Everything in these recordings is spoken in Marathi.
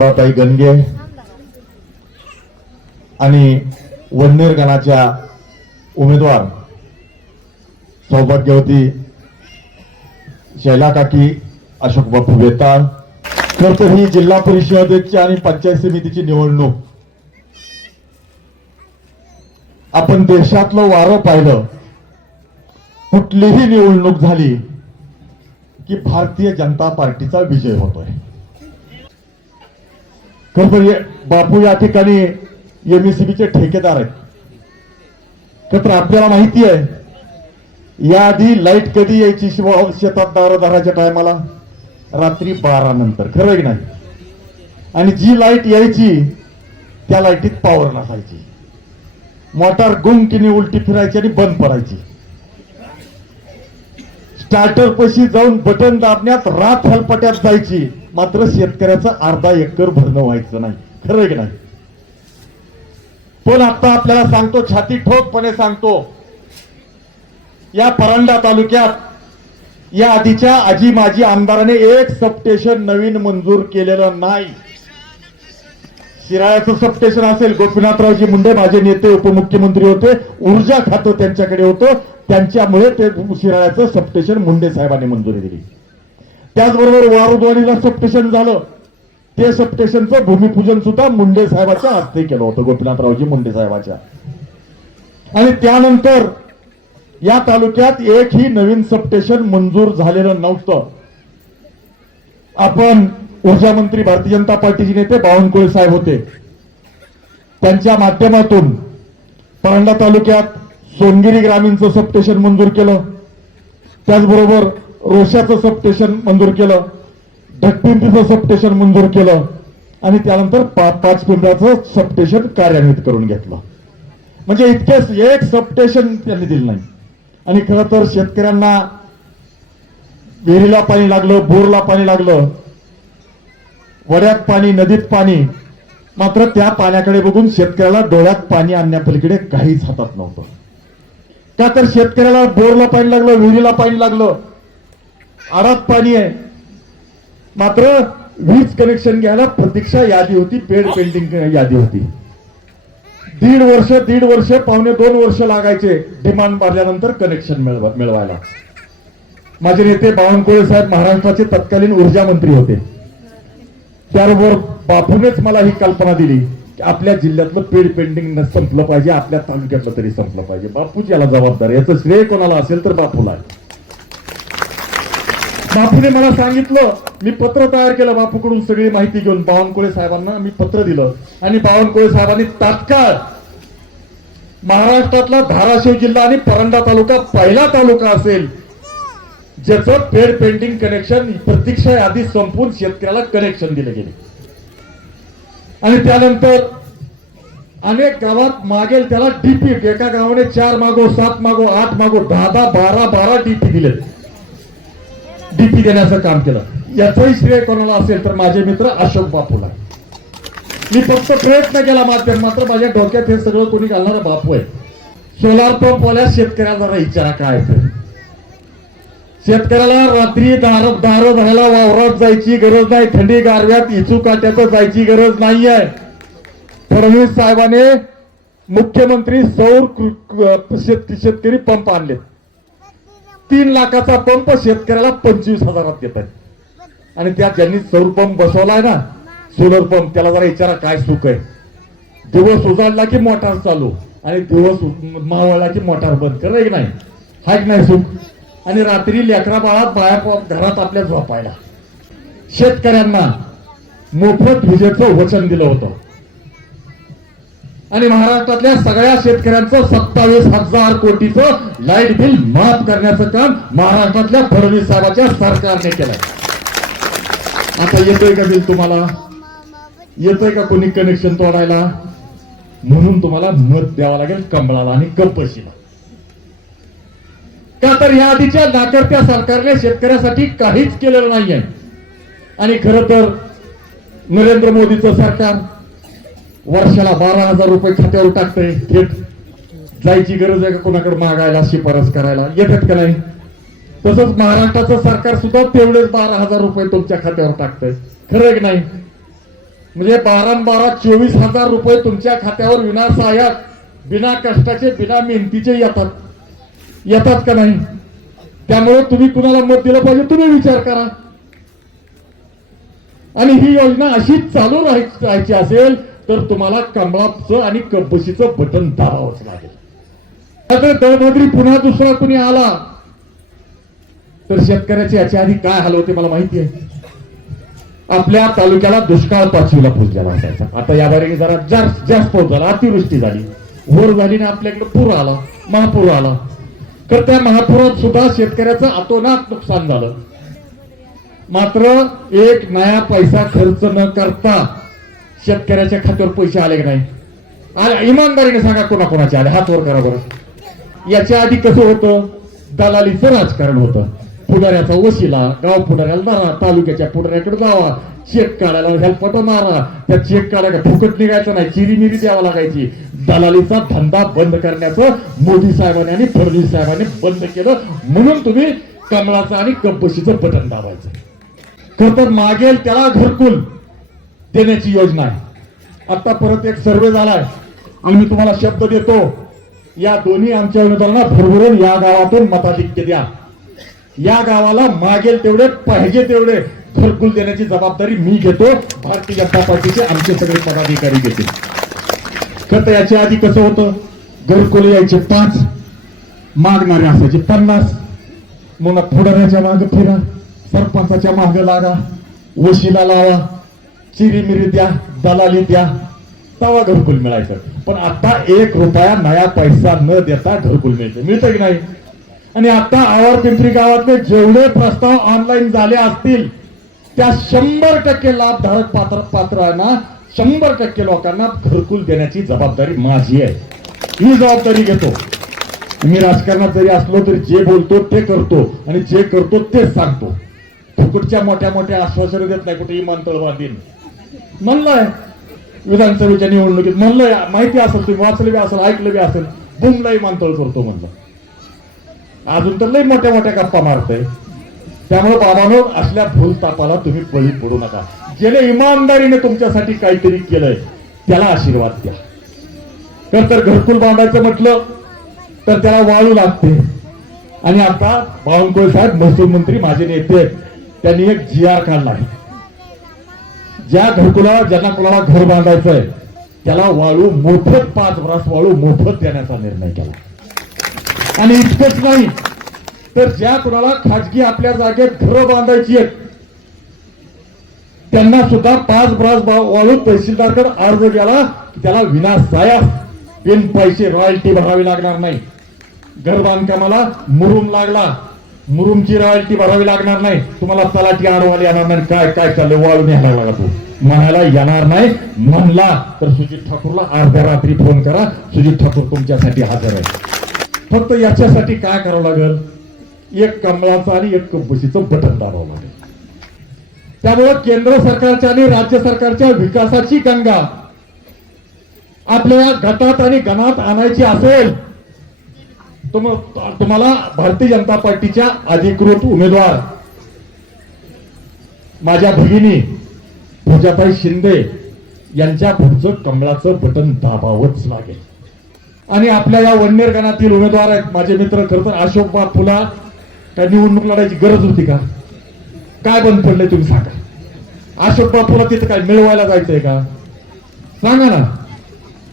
ताई गणगे आणि वन्नेर गणाच्या उमेदवार सौभाग्यवती शैला काकी अशोक बापू बेताळ. खर तर ही जिल्हा परिषदेची आणि पंचायत समितीची निवडणूक आपण देशातलं वारं पाहिलं. कुठलीही निवडणूक झाली की भारतीय जनता पार्टीचा विजय होतोय. खर तर बापू या ठिकाणी एमएससीबीचे ठेकेदार आहेत. तर आपल्याला माहिती आहे याआधी लाईट कधी यायची शेतात दारोदाराच्या टायमाला रात्री 12 नंतर, खरं की नाही. आणि जी लाईट यायची त्या लाईटीत पॉवर नसायची. मोटार गुंगकीने उलटी फिरायची आणि बंद पडायची. स्टार्टर पशी जाऊन बटन दाबण्यात रात हलपट्यात जायची. मात्र शेतकऱ्याचं अर्धा एकर भरणं व्हायचं नाही, खरं की नाही. पण आता आपल्याला सांगतो, छाती ठोकपणे सांगतो, या परांडा तालुक्यात या आधीच्या आजी माजी आमदाराने एक सबस्टेशन नवीन मंजूर केलेलं नाही. शिराळ्याचं सबस्टेशन असेल, गोपीनाथरावजी मुंडे माझे नेते उपमुख्यमंत्री होते, ऊर्जा खातं त्यांच्याकडे होतं, त्यांच्यामुळे ते शिराळ्याचं सबस्टेशन मुंडे साहेबांनी मंजुरी दिली. त्याचबरोबर वारुदवाडीला सबस्टेशन झालं, ते सबस्टेशनचं भूमिपूजन सुद्धा मुंडे साहेबाच्या हस्ते केलं होतं, गोपीनाथरावजी मुंडे साहेबाच्या. आणि त्यानंतर या तालुक्यात एकही नवीन सबस्टेशन मंजूर झालेलं नव्हतं. आपण ऊर्जा मंत्री भारतीय जनता पार्टीचे नेते बावनकुळे साहेब होते, त्यांच्या माध्यमातून परांडा तालुक्यात सोनगिरी ग्रामीणचं सबस्टेशन मंजूर केलं. त्याचबरोबर रोशाचं सबस्टेशन मंजूर केलं, ढकपिंपरीचं सबस्टेशन मंजूर केलं आणि त्यानंतर पाच पिंपऱ्याचं सबस्टेशन कार्यान्वित करून घेतलं. म्हणजे इतकेच एक सबस्टेशन त्यांनी दिलं नाही. आणि खरं तर शेतकऱ्यांना विहिरीला पाणी लागलं, बोरला पाणी लागलं, वड्यात पाणी, नदीत पाणी, मात्र त्या पाण्याकडे बघून शेतकऱ्याला डोळ्यात पाणी आणण्यापलीकडे काहीच हातात नव्हतं. का तर शेतकऱ्याला बोरला पाणी लागलं, विहिरीला पाणी लागलं, आडात पाणी आहे, मात्र वीज कनेक्शन घ्यायला प्रतीक्षा यादी होती, पेड पेंडिंग यादी होती. दीड वर्ष पावणे 2 वर्ष लागायचे डिमांड भरल्यानंतर कनेक्शन मिळवायला. माझे नेते बावनकुळे साहेब महाराष्ट्राचे तत्कालीन ऊर्जा मंत्री होते. त्याबरोबर बापूनेच मला ही कल्पना दिली की आपल्या जिल्ह्यातलं पेड पेंडिंग संपलं पाहिजे, आपल्या तालुक्यातलं तरी संपलं पाहिजे. बापूच याला जबाबदार, याचं श्रेय कोणाला असेल तर बापूला. बापूने मला सांगितलं, मी पत्र तयार केलं बापूकडून सगळी माहिती घेऊन बावनकुळे साहेबांना मी पत्र दिलं आणि बावनकुळे साहेबांनी तात्काळ महाराष्ट्रातला धाराशिव जिल्हा आणि परांडा तालुका पहिला तालुका असेल ज्याचं पेड पेंडिंग कनेक्शन प्रतीक्षा यादी संपून शेतकऱ्याला कनेक्शन दिले गेले. आणि त्यानंतर अनेक गावात मागेल त्याला डीपी, एका गावाने 4 मागो 7 मागो 8 मागो 10 12 डीपी दिले, डीपी देण्याचं काम केलं. याचंही श्रेय कोणाला असेल तर माझे मित्र अशोक बापूला. मी फक्त प्रयत्न केला मात्र माझ्या डोक्यात हे सगळं कोणी घालणारा बापू आहे. सोलार पंप वाल्या शेतकऱ्याला जरा विचारा काय आहे. शेतकऱ्याला रात्री दार धरायला वावरात जायची गरज नाही, थंडी गारव्यात इचू काट्याचं जायची गरज नाहीये. फडणवीस साहेबांनी मुख्यमंत्री सौर शेतकरी पंप आणले. 3 लाखाचा पंप शेतकऱ्याला 25,000 देतात. आणि त्यात ज्यांनी सौर पंप बसवलाय ना, सोलर पंप, त्याला जरा विचारा काय सुख आहे. दिवस उजाडला की मोटार चालू आणि दिवस मावळला की मोटार बंद, खरं की नाही, हाय की नाही सुख. आणि रात्री लेकरा बाळात बाहेर घरात आपल्या झोपायला. शेतकऱ्यांना मोफत विजेचं वचन दिलं होतं आणि महाराष्ट्रातल्या सगळ्या शेतकऱ्यांचं 27,000 कोटीचं लाईट बिल माफ करण्याचं काम महाराष्ट्रातल्या फडणवीस साहेबांच्या सरकारने केलंय. आता येतोय का बिल तुम्हाला? येतोय का कोणी कनेक्शन तोडायला? म्हणून तुम्हाला मत द्यावं लागेल कमळाला आणि कपशीला. का तर या आधीच्या नाकर्त्या सरकारने शेतकऱ्यासाठी काहीच केलेलं नाहीये. आणि खरं तर नरेंद्र मोदीचं सरकार वर्षाला 12,000 रुपये खात्यावर टाकतंय. थेट जायची गरज आहे का कोणाकडे मागायला, शिफारस करायला? येतात का नाही? तसंच महाराष्ट्राचं सरकार सुद्धा तेवढेच 12,000 रुपये तुमच्या खात्यावर टाकतंय, खरं की नाही? म्हणजे 12,000 रुपये तुमच्या खात्यावर विनासायात बिना कष्टाचे बिना मेहनतीचे येतात का नाही? त्यामुळे तुम्ही कुणाला मत दिलं पाहिजे तुम्ही विचार करा. आणि ही योजना अशीच चालू राहायची असेल तर तुम्हाला कमळाचं आणि कब्बशीचं बटन दाबावंच लागेल. आता दळभद्री पुन्हा दुसरा कुणी आला तर शेतकऱ्याचे याच्या आधी काय हाल होते मला माहिती आहे. आपल्या तालुक्याला दुष्काळ 5वीला पोहोचलेला असायचा. आता या बारीने जरा जास्त पाऊस झाला, अतिवृष्टी झाली, वर झाली ना आपल्याकडे पूर आला, महापूर आला. तर त्या महापुरात सुद्धा शेतकऱ्याचं अतोनात नुकसान झालं. मात्र एक नया पैसा खर्च न करता शेतकऱ्याच्या खात्यावर पैसे आले की नाही? आले. इमानदारीने सांगा कोणाकोणाचे आले, हात वर करा बरं. याच्या आधी कसं होतं? दलालीचं राजकारण होतं. पुढाऱ्याचा वशिला, गाव पुढाऱ्याला मारा, तालुक्याच्या पुढाऱ्याकडे जावा, चेक काढायला हेल्पट मारा. त्या चेक काढायला फुकट निघायचं नाही, चिरीमिरी द्यावा लागायची. दलालीचा धंदा बंद करण्याचं मोदी साहेबांनी आणि फडणवीस साहेबांनी बंद केलं. म्हणून तुम्ही कमळाचं आणि कब्बशीचं बटन दाबायचं. खर तर मागेल त्याला घरकुल देण्याची योजना आहे. आता परत एक सर्वे झालाय आणि मी तुम्हाला शब्द देतो, या दोन्ही आमच्या उमेदवारांना भरभरून या गावातून मताधिक्य द्या. या गावाला मागेल तेवढे पाहिजे तेवढे घरकुल देण्याची जबाबदारी मी घेतो. भारतीय जनता पार्टीचे आमचे सगळे पदाधिकारी घेतील. खरं तर याच्या आधी कसं होतं? घरकुल यायचे 5, मागणारे असायचे 50. मग पुढाऱ्याच्या मागे फिरा, सरपंचाच्या मागे लागा, वशिला लावा, चिरीमिरी द्या, दलाली द्या, तेव्हा घरकुल मिळायचं. पण आता 1 रुपया नया पैसा न देता घरकुल मिळतं की नाही? आणि आता आवर पिंपरी गावातले जेवढे प्रस्ताव ऑनलाईन झाले असतील त्या 100% लाभधारक पात्रांना 100% लोकांना घरकुल देण्याची जबाबदारी माझी आहे. ही जबाबदारी घेतो मी. राजकारणात जरी असलो तरी जे बोलतो ते करतो आणि जे करतो तेच सांगतो. फुकटच्या मोठ्या मोठ्या आश्वासनं देत नाही. कुठे विमानतळ बांधीन म्हणलंय, विधानसभेच्या निवडणुकीत म्हणलंय, माहिती असेल, तुम्ही वाचलं बी असेल, ऐकलं बी असेल, बुमला विमानतळ करतो म्हणलं. अजून तर लई मोठ्या मोठ्या गप्पा मारतय. त्यामुळे बाबांनो, असल्या भूलतापाला तुम्ही बळी पडू नका. ज्याने इमानदारीने तुमच्यासाठी काहीतरी केलंय त्याला आशीर्वाद द्या. तर घरकुल बांधायचं म्हटलं तर त्याला वाळू लागते. आणि आता बावनकुळे साहेब महसूल मंत्री माझे नेते आहेत, त्यांनी एक GR काढला आहे. ज्या घरकुला ज्यांना कुणाला घर बांधायचंय त्याला वाळू मोफत 5 ब्रास वाळू मोफत देण्याचा निर्णय केला. आणि इतकंच नाही तर ज्या कुणाला खाजगी आपल्या जागेत घरं बांधायची आहेत त्यांना सुद्धा 5 ब्रास वाळू तहसीलदारकडे अर्ज केला, त्याला विनासायास बिन पैसे रॉयल्टी भरावी लागणार नाही. घर बांधकामाला मुरुम लागला, मुरुमची रॉयल्टी भरावी लागणार नाही. तुम्हाला तलाठी आडवाले येणार नाही, काय काय चाललंय वाळू न्यायला लागला तू म्हणायला येणार नाही. म्हणला तर सुजित ठाकूरला अर्ध्या रात्री फोन करा, सुजित ठाकूर तुमच्यासाठी हजर आहे. फक्त याच्यासाठी काय करावं लागेल? एक कमळाचं आणि एक कब्बशीचं बटन दाबावं लागेल. त्यामुळे केंद्र सरकारच्या आणि राज्य सरकारच्या विकासाची गंगा आपल्या गटात आणि गणात आणायची असेल तुम्हाला भारतीय जनता पार्टीच्या अधिकृत उमेदवार माझ्या भगिनी पूजाताई शिंदे यांच्या पुढचं कमळाचं बटन दाबावंच लागेल. आणि आपल्या या वन्नेर गणातील उमेदवार आहेत माझे मित्र. खरं तर अशोक बापूला काय निवडणूक लढायची गरज होती का? काय बंद पडलंय तुम्ही सांगा. अशोक बापूला तिथं काय मिळवायला जायचंय का? सांगा ना.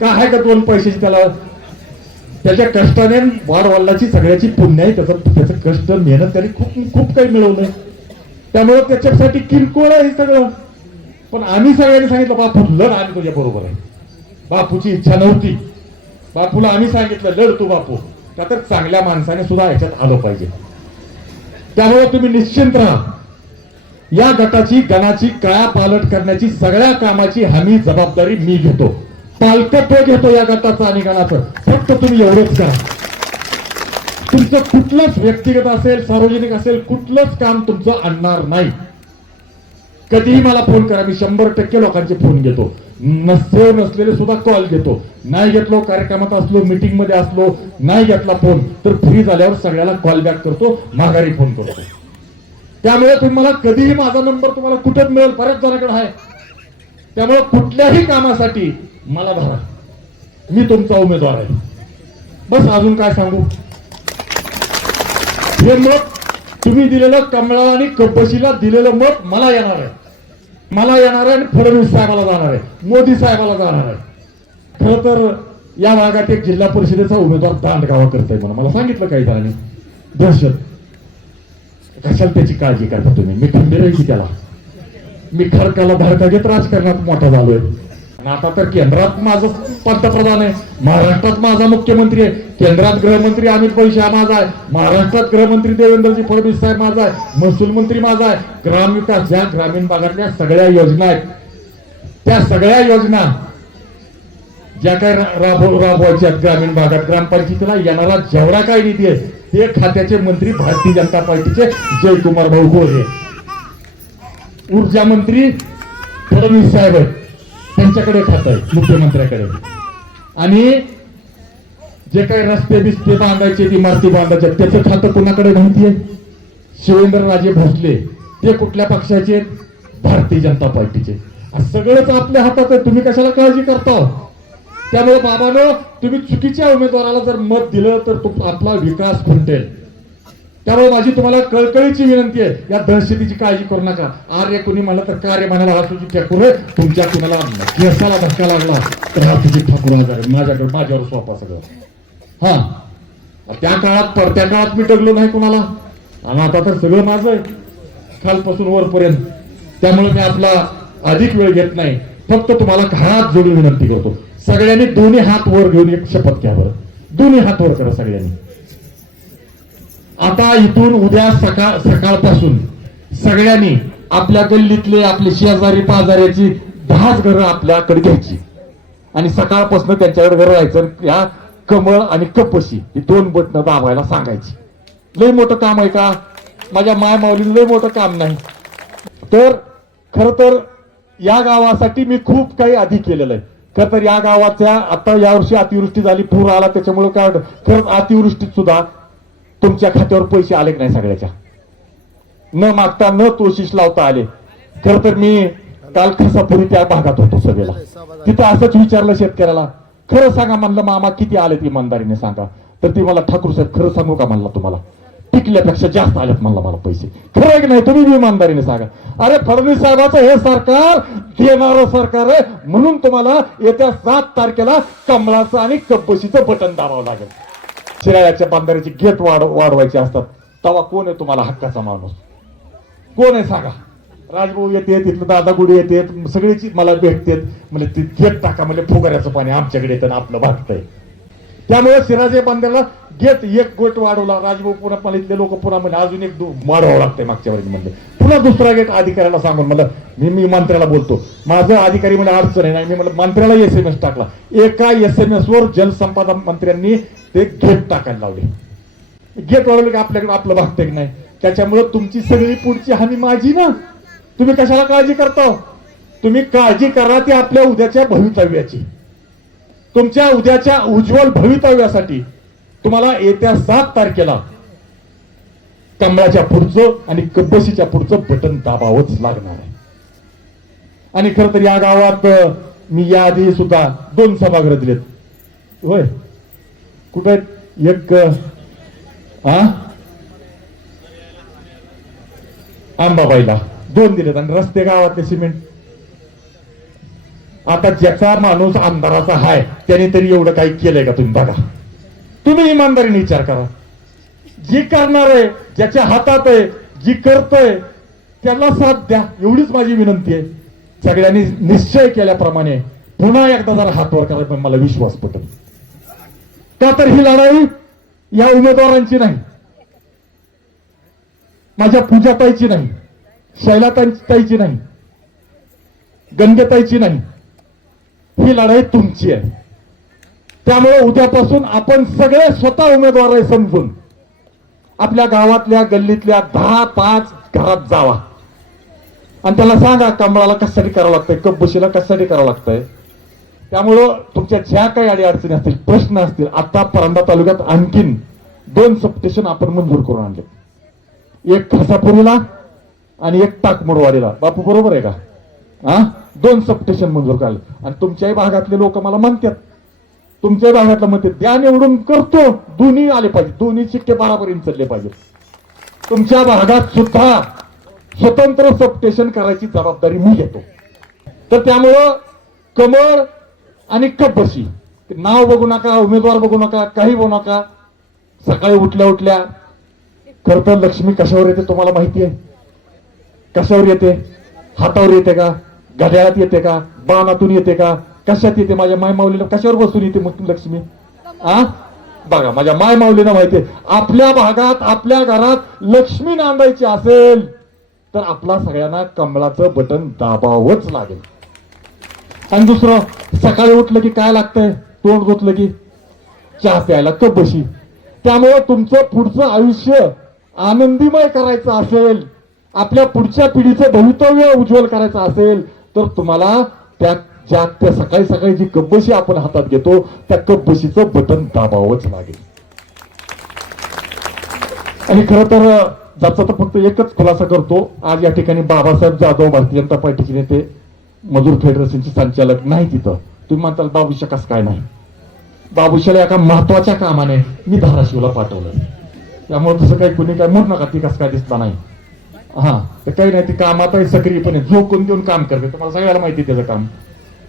काय आहे का 2 पैशाची त्याला? त्याच्या कष्टाने वाडवडिलाची सगळ्याची पुण्य आहे. त्याचं कष्ट मेहनत त्याने खूप काही मिळवलंय. त्यामुळे त्याच्यासाठी किरकोळ आहे सगळं. पण आम्ही सगळ्यांनी सांगितलं बापू लढ, आम्ही तुझ्या बरोबर आहे. बापूची इच्छा नव्हती. बापूला आम्ही सांगितलं लढ तू बापू, का तर चांगल्या माणसाने सुद्धा याच्यात आलं पाहिजे. त्यामुळे तुम्ही निश्चिंत राहा. या गटाची गणाची कायापालट करण्याची सगळ्या कामाची हमी जबाबदारी मी घेतो. पालकत्व घेतो या गटाचं आणि गणाचं. फक्त तुम्ही एवढंच करा. तुमचं कुठलंच व्यक्तिगत असेल सार्वजनिक असेल कुठलंच काम तुमचं आणणार नाही. कधीही मला फोन करा, मी 100% लोकांचे फोन घेतो. नसलेले सुद्धा कॉल घेतो. नाही घेतलो, कार्यक्रमात असलो, मीटिंग मध्ये असलो, नाही घेतला फोन तर फ्री झाल्यावर सगळ्याला कॉल बॅक करतो, माघारी फोन करतो. त्यामुळे तुम्ही मला कधीही माझा नंबर तुम्हाला कुठेच मिळेल, बऱ्याच जणांकडे आहे. त्यामुळे कुठल्याही कामासाठी मला धरा, मी तुमचा उमेदवार आहे. बस अजून काय सांगू. हे मत तुम्ही दिलेलं कमळाला आणि कपशीला दिलेलं मत मला येणार आहे, मला येणार आहे आणि फडणवीस साहेबाला जाणार आहे, मोदी साहेबाला जाणार आहे. खरं तर या भागात एक जिल्हा परिषदेचा उमेदवार दांडगावा करतोय मला सांगितलं काही जणांनी. दहशत कशाला त्याची काळजी करता तुम्ही, मी खंबीर आहे की त्याला. मी खडकाला धडका घेत राजकारणात मोठा झालोय. आता तर केंद्रात माझं पंतप्रधान आहे, महाराष्ट्रात माझा मुख्यमंत्री आहे, केंद्रात गृहमंत्री अमित शहा माझा आहे, महाराष्ट्रात गृहमंत्री देवेंद्रजी फडणवीस साहेब माझा आहे, महसूल मंत्री माझा आहे. ग्रामविकास ज्या ग्रामीण भागातल्या सगळ्या योजना आहेत त्या सगळ्या योजना ज्या काही राबवायच्या ग्रामीण भागात ग्रामपंचायतीला येणारा जेवढा काही निधी आहे ते खात्याचे मंत्री भारतीय जनता पार्टीचे जयकुमार भाऊ गोरे, ऊर्जा मंत्री फडणवीस साहेब आहेत, त्यांच्याकडे खात आहे मुख्यमंत्र्याकडे. आणि जे काही रस्ते बिस्ते बांधायचे इमारती बांधायच्या त्याचं खातं कुणाकडे माहिती आहे? शिवेंद्रराजे भोसले. ते कुठल्या पक्षाचे? भारतीय जनता पार्टीचे. सगळंच आपल्या हातात आहे, तुम्ही कशाला काळजी करता? त्यामुळे बाबांनो, तुम्ही चुकीच्या उमेदवाराला जर मत दिलं तर आपला विकास खुंटेल. त्यामुळे माझी तुम्हाला कळकळीची विनंती आहे, या दहशतीची काळजी करू नका. आर्य कोणी म्हणलं तर कार्य म्हणायला हातूची ठाकूर आहे, तुमच्या कुणाला केसाला धक्का लागला तर हातूची ठाकूर माझ्याकडे माझ्यावर सोपा सगळं. हा, त्या काळात मी डगलो नाही कुणाला, आणि आता तर सगळं माझं आहे खालपासून वरपर्यंत. त्यामुळे मी आपला अधिक वेळ घेत नाही, फक्त तुम्हाला हात जोडून विनंती करतो, सगळ्यांनी दोन्ही हात वर घेऊन एक शपथ घ्या बरं. दोन्ही हात वर करा सगळ्यांनी. आता इथून उद्या सकाळपासून सगळ्यांनी आपल्या गल्लीतले आपले शेजारी पाजाऱ्याची 10 घरं आपल्याकडे घ्यायची आणि सकाळपासून त्यांच्याकडे घर राहायचं. या कमळ आणि कपशी ही 2 बटणं दाबायला सांगायची. लय मोठं काम आहे का? माझ्या माय माऊलीने लय मोठं काम नाही. तर खर तर या गावासाठी मी खूप काही आधी केलेलं आहे. खर तर या गावाच्या आता यावर्षी अतिवृष्टी झाली, पूर आला, त्याच्यामुळे काय खरंच अतिवृष्टीत सुद्धा तुमच्या खात्यावर पैसे आले की नाही सगळ्याच्या, न मागता न तोशिष लावता आले. खर तर मी काल खसापुरी त्या भागात होतो सभेला, तिथं असंच विचारलं शेतकऱ्याला, खरं सांगा म्हणलं मामा किती आलेत इमानदारीने सांगा. तर ती मला ठाकूर साहेब खरं सांगू का म्हणला, तुम्हाला टिकल्यापेक्षा जास्त आलेत म्हणला मला पैसे. खरं आहे की नाही? तुम्ही इमानदारीने सांगा. अरे फडणवीस साहेबाचं हे सरकार देणारं सरकार आहे, म्हणून तुम्हाला येत्या 7 तारखेला कमळाचं आणि कपशीचं बटन दाबावं लागेल. शिराळ्याच्या बांधाऱ्याची गेट वाढवायचे असतात, तेव्हा कोण आहे तुम्हाला हक्काचा माणूस? कोण आहे सांगा? राजभाऊ येते, तिथलं दादा गुडी येते, सगळीची मला भेटते, म्हणजे ती गेट टाका, म्हणजे फुगाऱ्याचं पाणी आमच्याकडे येतं आपलं भागतंय. त्यामुळे शिराजे बांधायला गेट एक गोट वाढवला. राजभाऊ पुन्हा मला इथले लोक पुन्हा म्हणजे अजून एक वाढवावं लागतंय मागच्या वर्षी म्हणलं, पुन्हा दुसरा गेट अधिकाऱ्याला सांगून मला मी मंत्र्याला बोलतो, माझं अधिकारी म्हणजे अडचण आहे नाही. मी म्हणलं मंत्र्याला SMS टाकला, एका SMS वर जलसंपदा मंत्र्यांनी ते गेट टाकायला लावले. गेट वाढवलं की आपल्याकडे आपलं भागतंय की नाही? त्याच्यामुळे तुमची सगळी पुढची हानी माझी ना. तुम्ही कशाला काळजी करता? तुम्ही काळजी करा ती आपल्या उद्याच्या भवितव्याची, तुमच्या उद्याच्या उज्ज्वल भवितव्यासाठी तुम्हाला येत्या 7 तारखेला कमळाच्या पुढचं आणि कपशीच्या पुढचं बटन दाबावंच लागणार आहे. आणि खर तर या गावात मी याआधी सुद्धा 2 सभागृह दिलेत. होय, कुठे आहेत? एक आंबाबाईला 2 दिलेत, आणि रस्ते गावातले सिमेंट. आता ज्याचा माणूस आमदाराचा हाय त्याने तरी एवढं काही केलंय का? तुम्ही बघा, तुम्ही इमानदारीने विचार करा. जी करणार आहे, ज्याच्या हातात आहे, जी करतोय त्याला साथ द्या, एवढीच माझी विनंती आहे. सगळ्यांनी निश्चय केल्याप्रमाणे पुन्हा एकदा जरा हात वर करा, पण मला विश्वास पटेल. का तर ही लढाई या उमेदवारांची नाही, माझ्या पूजाताईची नाही, शैलाताईची नाही, गंगेताईची नाही, ही लढाई तुमची आहे. त्यामुळे उद्यापासून आपण सगळे स्वतः उमेदवार आहे समजून आपल्या गावातल्या गल्लीतल्या 10-5 घरात जावा आणि त्याला सांगा कमळाला कशासाठी करावं लागतंय, कपशीला कशासाठी करावं लागतंय. त्यामुळं तुमच्या ज्या काही अडचणी असतील, प्रश्न असतील, आता परंडा तालुक्यात आणखीन 2 सबस्टेशन आपण मंजूर करून आणले, एक खसापुरीला आणि एक टाकमुरवाडीला. बापू बरोबर आहे का? 2 सबस्टेशन मंजूर केलं. आणि तुमच्याही भागातले लोक मला म्हणतात, तुमच्याही भागातलं म्हणते द्या निवडून करतो, दोन्ही आले पाहिजे, दोन्ही शिक्के बराबर इंचरले पाहिजे. तुमच्या भागात सुद्धा स्वतंत्र सबस्टेशन करायची जबाबदारी मी घेतो. तर त्यामुळं कमळ आणि कपबशी नाव बघू नका, उमेदवार बघू नका, काही बघू नका. सकाळी उठल्या उठल्या खर तर लक्ष्मी कशावर येते तुम्हाला माहिती आहे? कशावर येते? हातावर येते का? घड्याळात येते का? बाणातून येते का? कशात येते? माझ्या माय माऊलीला कशावर बसून येते मग लक्ष्मी? बघा, माझ्या माय माऊलीला माहिती आहे. आपल्या भागात आपल्या घरात लक्ष्मी नांदायची असेल तर आपला सगळ्यांना कमळाचं बटन दाबावंच लागेल. आणि दुसरं, सकाळी उठलं की काय लागतंय? तोंड धुतलं की चहा प्यायला कप बशी. त्यामुळे तुमचं पुढचं आयुष्य आनंदीमय करायचं असेल, आपल्या पुढच्या पिढीचं भवितव्य उज्ज्वल करायचं असेल तर तुम्हाला त्या सकाळी सकाळी जी कपबशी आपण हातात घेतो त्या कपबशीचं बटन दाबावंच लागेल. आणि खरं तर ज्याचा तर फक्त एकच खुलासा करतो, आज या ठिकाणी बाबासाहेब जाधव भारतीय जनता पार्टीचे नेते, मजूर फेडरेशनचे संचालक नाही तिथं. तुम्ही म्हणताल बाबूशा कसं काय नाही? बाबूशाला एका महत्वाच्या कामाने मी धाराशिवला पाठवलं. त्यामुळे तसं काही कुणी काय म्हणू नका ती कसं काय दिसला नाही. तर काही नाही, ती कामात सक्रियपणे झोकून देऊन काम करते, तुम्हाला सगळ्याला माहिती त्याचं काम.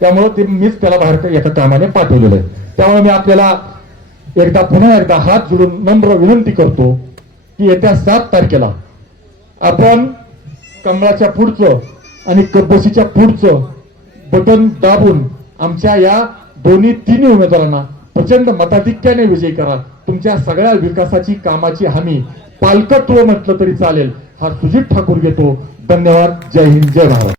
त्यामुळे ते मीच त्याला बाहेर एका कामाने पाठवलेलं आहे. त्यामुळे मी आपल्याला पुन्हा एकदा हात जोडून नम्र विनंती करतो की येत्या 7 तारखेला आपण कमळाच्या पुढचं आणि कपबशीच्या पुढचं बटन दाबून आमच्या या तिन्ही उमेदवारांना प्रचंड मताधिक्याने विजयी करा. तुमच्या सगळ्या विकासाची कामाची हमी पालकत्व म्हटलं तरी चालेल, हा सुजित ठाकूर घेतो. धन्यवाद. जय हिंद, जय भारत.